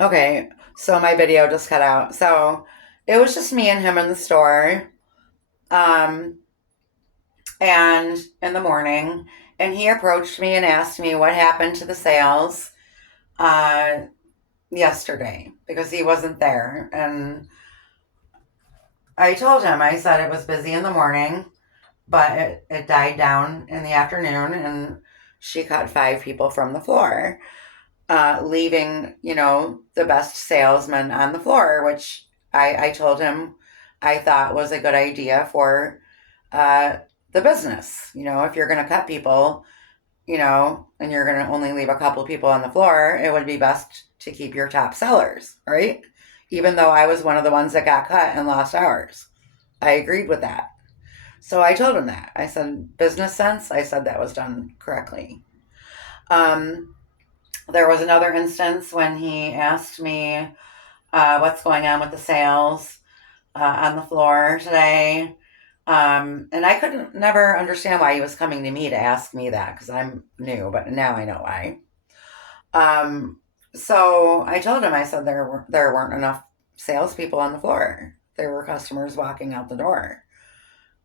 Okay, so my video just cut out. So it was just me and him in the store, um, and in the morning, and he approached me and asked me what happened to the sales uh, yesterday because he wasn't there. And I told him, I said it was busy in the morning, but it died down in the afternoon, and she cut five people from the floor, leaving, the best salesman on the floor, which I told him I thought was a good idea for uh, the business. If you're going to cut people, and you're going to only leave a couple people on the floor, it would be best to keep your top sellers, right? Even though I was one of the ones that got cut and lost hours. I agreed with that. So I told him that. I said, business sense, I said that was done correctly. Um, there was another instance when he asked me what's going on with the sales on the floor today. And I couldn't never understand why he was coming to me to ask me that because I'm new, but now I know why. Um, so I told him, I said there weren't enough salespeople on the floor. There were customers walking out the door.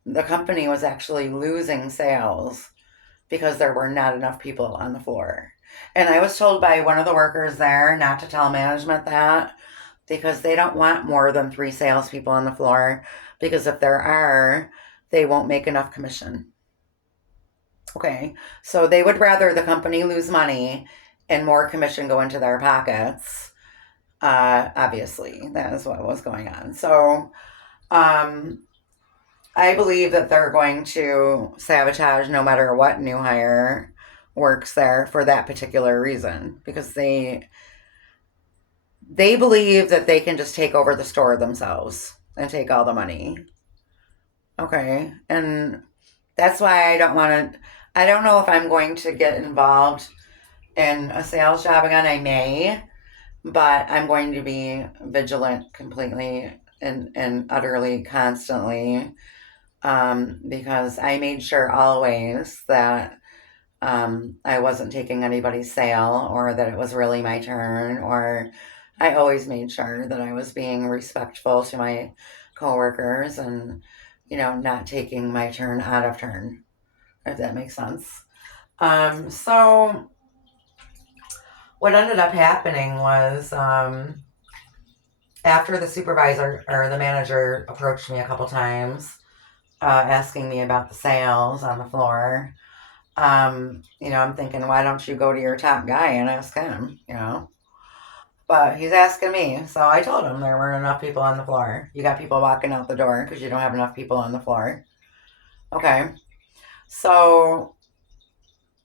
The company was actually losing sales because there were not enough people on the floor. And I was told by one of the workers there not to tell management that because they don't want more than three salespeople on the floor because if there are, they won't make enough commission. Okay, so they would rather the company lose money and more commission go into their pockets. Obviously, that is what was going on. So, um, I believe that they're going to sabotage no matter what new hire works there for that particular reason because they believe that they can just take over the store themselves and take all the money. Okay, and that's why I don't want to. I don't know if I'm going to get involved in a sales job again. I may, but I'm going to be vigilant completely and utterly constantly because I made sure always that I wasn't taking anybody's sale or that it was really my turn, or I always made sure that I was being respectful to my coworkers and, not taking my turn out of turn, if that makes sense. So what ended up happening was after the supervisor or the manager approached me a couple times asking me about the sales on the floor. I'm thinking, why don't you go to your top guy and ask him? But he's asking me. So I told him there weren't enough people on the floor. You got people walking out the door because you don't have enough people on the floor. Okay. So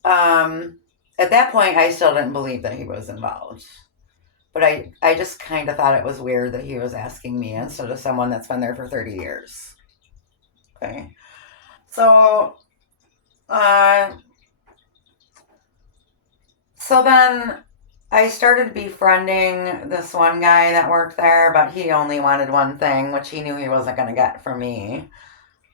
at that point, I still didn't believe that he was involved. But I just kind of thought it was weird that he was asking me instead of someone that's been there for 30 years. Okay. So, uh, So then I started befriending this one guy that worked there, but he only wanted one thing, which he knew he wasn't going to get from me.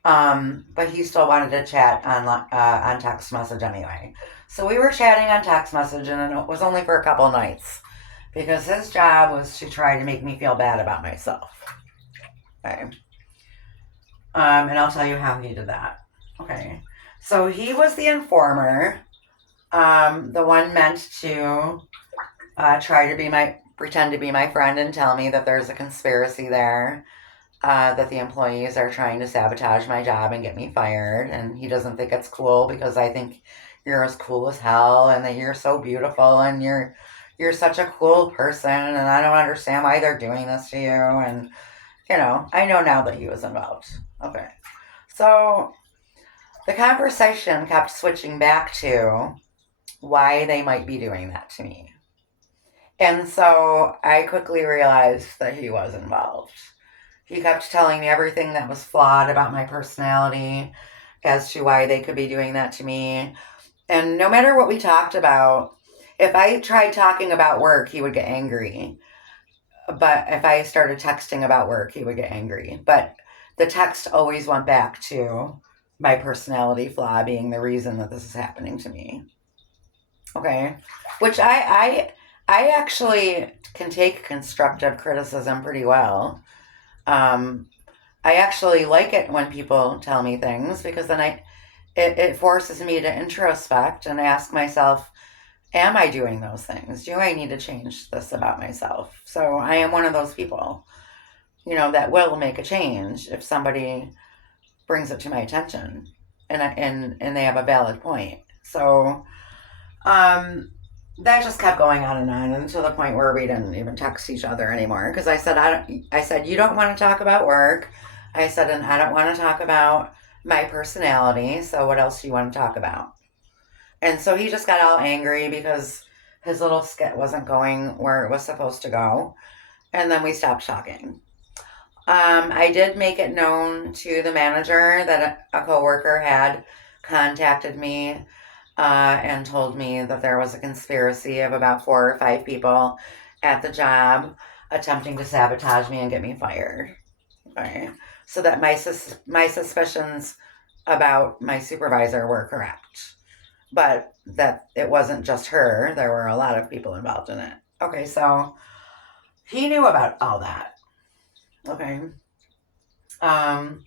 But he still wanted to chat on text message anyway. So we were chatting on text message, and it was only for a couple nights because his job was to try to make me feel bad about myself. Okay. And I'll tell you how he did that. Okay. So he was the informer, the one meant to try to pretend to be my friend and tell me that there's a conspiracy there, that the employees are trying to sabotage my job and get me fired. And he doesn't think it's cool because I think you're as cool as hell and that you're so beautiful and you're such a cool person and I don't understand why they're doing this to you. And I know now that he was involved. Okay. So the conversation kept switching back to why they might be doing that to me. And so I quickly realized that he was involved. He kept telling me everything that was flawed about my personality as to why they could be doing that to me. And no matter what we talked about, if I tried talking about work, he would get angry. But if I started texting about work, he would get angry. But the text always went back to my personality flaw being the reason that this is happening to me. Okay. Which I actually can take constructive criticism pretty well. Um, I actually like it when people tell me things because then it forces me to introspect and ask myself, am I doing those things? Do I need to change this about myself? So I am one of those people, that will make a change if somebody brings it to my attention and they have a valid point. So um, that just kept going on until the point where we didn't even text each other anymore because I said you don't want to talk about work. I said, and I don't want to talk about my personality. So what else do you want to talk about? And so he just got all angry because his little skit wasn't going where it was supposed to go. And then we stopped talking. I did make it known to the manager that a coworker had contacted me and told me that there was a conspiracy of about 4 or 5 people at the job attempting to sabotage me and get me fired. Okay. So that my suspicions about my supervisor were correct, but that it wasn't just her. There were a lot of people involved in it. Okay, so he knew about all that. Okay. Um,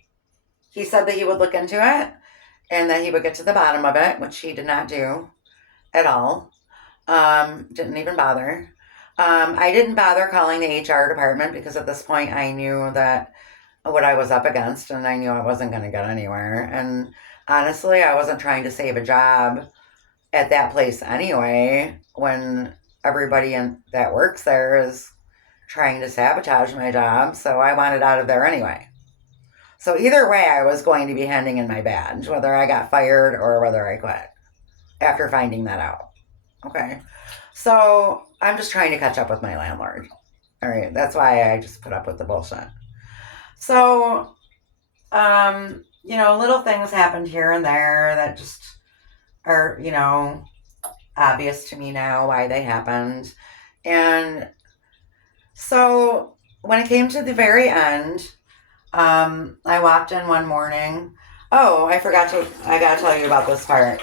he said that he would look into it and that he would get to the bottom of it, which he did not do at all. Didn't even bother. I didn't bother calling the HR department because at this point I knew that what I was up against and I knew I wasn't going to get anywhere. And honestly, I wasn't trying to save a job at that place anyway when everybody that works there is trying to sabotage my job. So I wanted out of there anyway. So either way, I was going to be handing in my badge, whether I got fired or whether I quit after finding that out. Okay. So I'm just trying to catch up with my landlord. All right. That's why I just put up with the bullshit. So, little things happened here and there that just are, obvious to me now why they happened. And so when it came to the very end, I walked in one morning. Oh, I got to tell you about this part.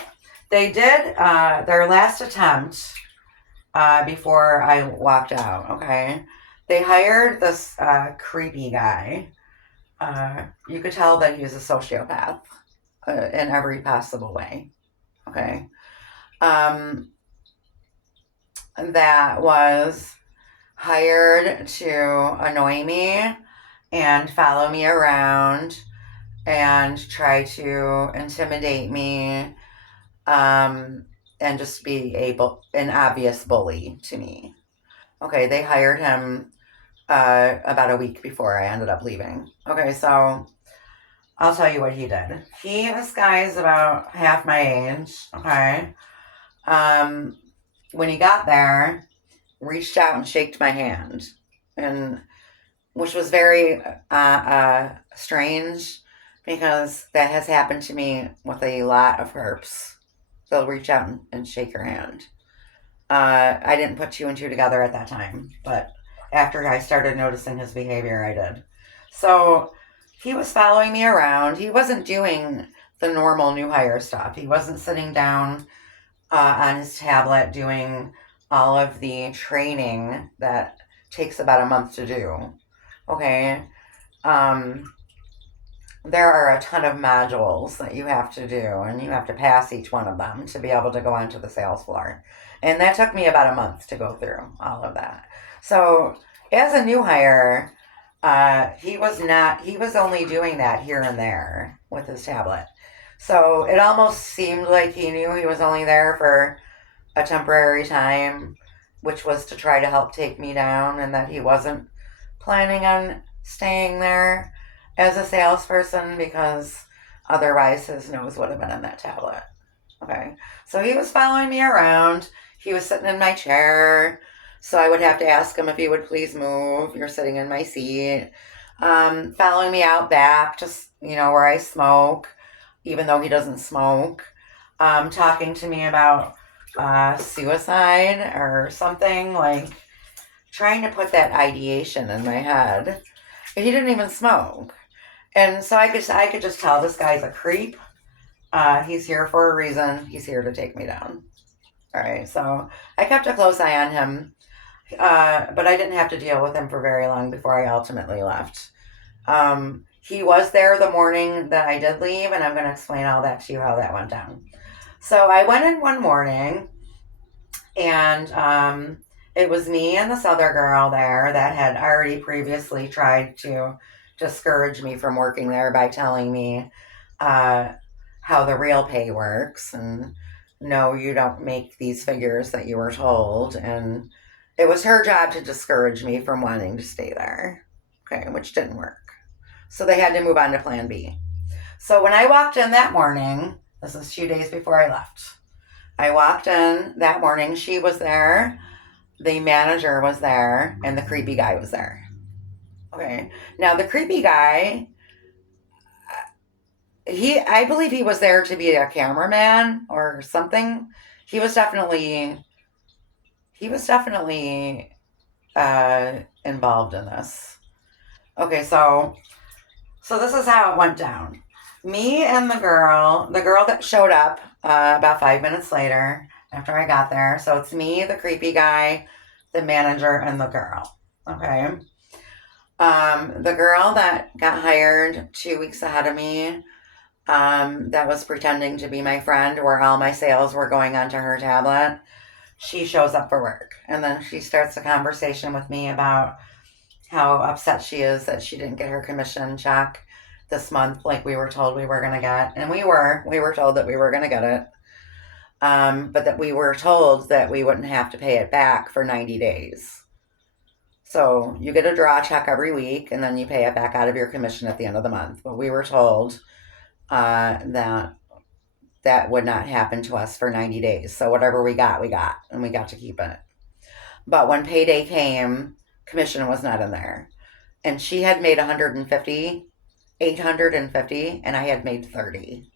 They did their last attempt before I walked out, okay? They hired this creepy guy. You could tell that he was a sociopath in every possible way, okay? Um, that was hired to annoy me and follow me around and try to intimidate me and just be an obvious bully to me. Okay, they hired him about a week before I ended up leaving. Okay, so I'll tell you what he did. This guy is about half my age. Okay, um, when he got there, reached out and shaked my hand, and which was very strange because that has happened to me with a lot of herps. They'll reach out and shake your hand. I didn't put two and two together at that time, but after I started noticing his behavior, I did. So he was following me around. He wasn't doing the normal new hire stuff. He wasn't sitting down on his tablet doing all of the training that takes about a month to do. Okay. Um, there are a ton of modules that you have to do, and you have to pass each one of them to be able to go onto the sales floor. And that took me about a month to go through all of that. So, as a new hire, he was only doing that here and there with his tablet. So, it almost seemed like he knew he was only there for a temporary time, which was to try to help take me down, and that he wasn't planning on staying there as a salesperson because otherwise his nose would have been in that tablet. Okay. So he was following me around. He was sitting in my chair. So I would have to ask him if he would please move. You're sitting in my seat. Following me out back, just, where I smoke, even though he doesn't smoke. Talking to me about suicide or something, like trying to put that ideation in my head. He didn't even smoke. And so I could just tell this guy's a creep. He's here for a reason. He's here to take me down. All right. So I kept a close eye on him. But I didn't have to deal with him for very long before I ultimately left. He was there the morning that I did leave, and I'm going to explain all that to you, how that went down. So I went in one morning, and it was me and this other girl there that had already previously tried to discourage me from working there by telling me uh, how the real pay works, and no, you don't make these figures that you were told. And it was her job to discourage me from wanting to stay there, okay, which didn't work. So they had to move on to plan B. So when I walked in that morning, this is 2 days before I left, I walked in that morning. She was there, the manager was there, and the creepy guy was there. Okay. Now the creepy guy, I believe he was there to be a cameraman or something. He was definitely involved in this. Okay, so this is how it went down. Me and the girl that showed up about 5 minutes later after I got there. So it's me, the creepy guy, the manager, and the girl. Okay. The girl that got hired 2 weeks ahead of me, that was pretending to be my friend, where all my sales were going onto her tablet, she shows up for work. And then she starts a conversation with me about how upset she is that she didn't get her commission check this month like we were told we were going to get. And we were told that we were going to get it. But that we were told that we wouldn't have to pay it back for 90 days. So you get a draw check every week, and then you pay it back out of your commission at the end of the month. But we were told that that would not happen to us for 90 days. So whatever we got, and we got to keep it. But when payday came, commission was not in there. And she had made 850, and I had made 30.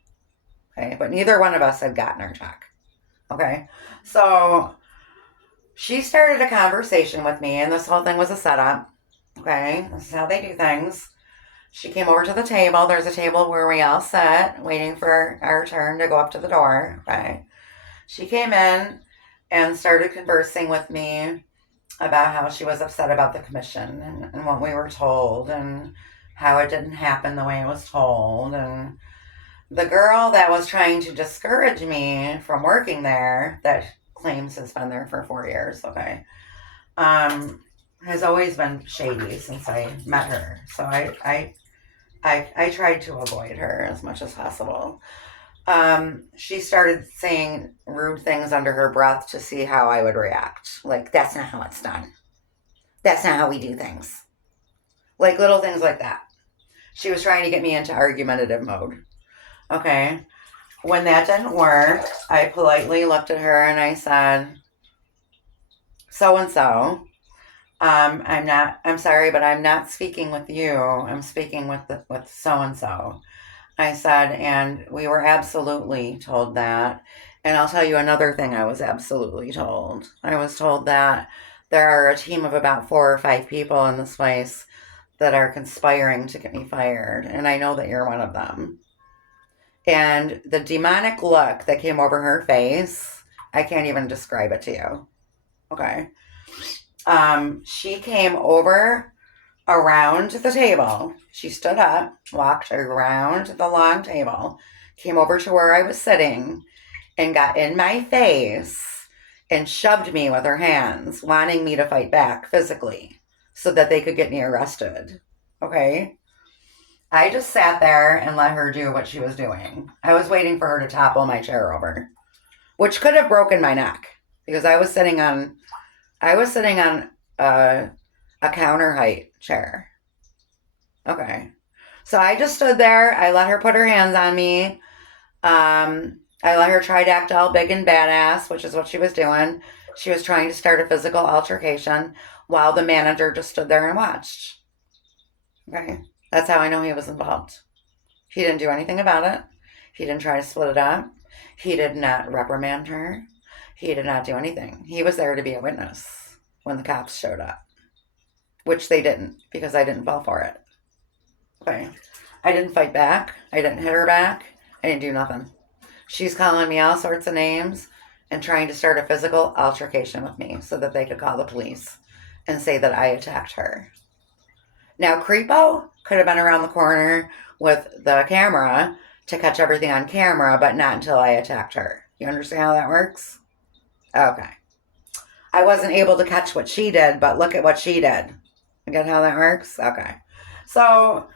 Okay, but neither one of us had gotten our check. Okay, so she started a conversation with me, and this whole thing was a setup. Okay, this is how they do things. She came over to the table. There's a table where we all sit, waiting for our turn to go up to the door. Okay, she came in and started conversing with me about how she was upset about the commission, and what we were told, and how it didn't happen the way it was told. And the girl that was trying to discourage me from working there, that claims has been there for 4 years, okay, has always been shady since I met her. So I tried to avoid her as much as possible. She started saying rude things under her breath to see how I would react. Like, that's not how it's done. That's not how we do things. Like, little things like that. She was trying to get me into argumentative mode. Okay. When that didn't work, I politely looked at her and I said, so and so, I'm sorry, but I'm not speaking with you. I'm speaking with so and so. I said, and we were absolutely told that. And I'll tell you another thing I was absolutely told. I was told that there are a team of about 4 or 5 people in this place that are conspiring to get me fired. And I know that you're one of them. And the demonic look that came over her face, I can't even describe it to you. Okay. She came over around the table. She stood up, walked around the long table, came over to where I was sitting, and got in my face and shoved me with her hands, wanting me to fight back physically so that they could get me arrested. Okay? I just sat there and let her do what she was doing. I was waiting for her to topple my chair over, which could have broken my neck because I was sitting on a counter height chair. Okay. So I just stood there. I let her put her hands on me. I let her try to act all big and badass, which is what she was doing. She was trying to start a physical altercation while the manager just stood there and watched. Okay. That's how I know he was involved. He didn't do anything about it. He didn't try to split it up. He did not reprimand her. He did not do anything. He was there to be a witness when the cops showed up, which they didn't because I didn't fall for it. Okay. I didn't fight back. I didn't hit her back. I didn't do nothing. She's calling me all sorts of names and trying to start a physical altercation with me so that they could call the police and say that I attacked her. Now, Creepo could have been around the corner with the camera to catch everything on camera, but not until I attacked her. You understand how that works? Okay. I wasn't able to catch what she did, but look at what she did. You get how that works? Okay. So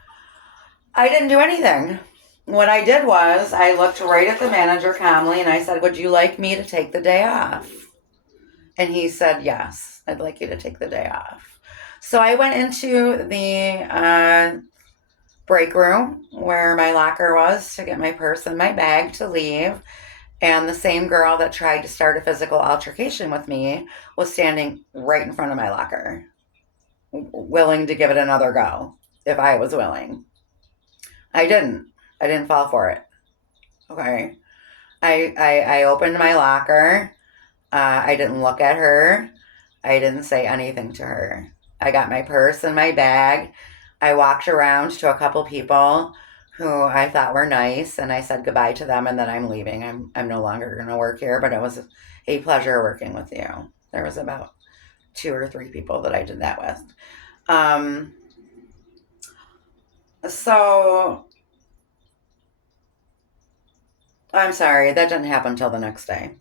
I didn't do anything. What I did was I looked right at the manager calmly and I said, "Would you like me to take the day off?" And he said, "Yes, I'd like you to take the day off." So I went into the break room where my locker was to get my purse and my bag to leave. And the same girl that tried to start a physical altercation with me was standing right in front of my locker, willing to give it another go if I was willing. I didn't. I didn't fall for it. Okay. I opened my locker. I didn't look at her. I didn't say anything to her. I got my purse and my bag. I walked around to a couple people who I thought were nice, and I said goodbye to them, and then I'm leaving. I'm no longer going to work here, but it was a pleasure working with you. There was about 2 or 3 people that I did that with. Um, so I'm sorry, that didn't happen until the next day.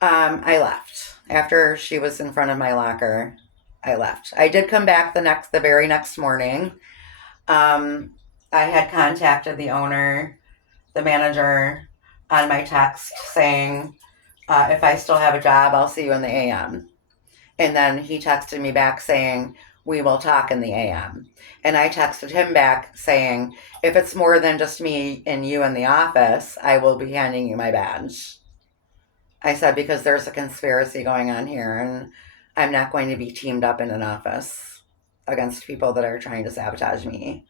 I left after she was in front of my locker. I left. I did come back the very next morning. Um, I had contacted the owner, the manager, on my text saying, if I still have a job, I'll see you in the AM. And then he texted me back saying, we will talk in the AM. And I texted him back saying, if it's more than just me and you in the office, I will be handing you my badge. I said, because there's a conspiracy going on here, and I'm not going to be teamed up in an office against people that are trying to sabotage me.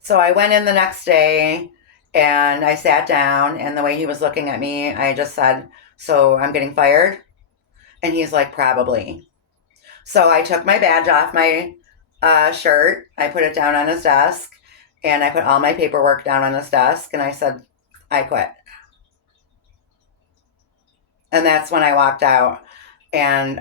So I went in the next day and I sat down, and the way he was looking at me, I just said, "So I'm getting fired?" And he's like, "Probably." So I took my badge off my shirt, I put it down on his desk, and I put all my paperwork down on his desk, and I said, "I quit." And that's when I walked out. And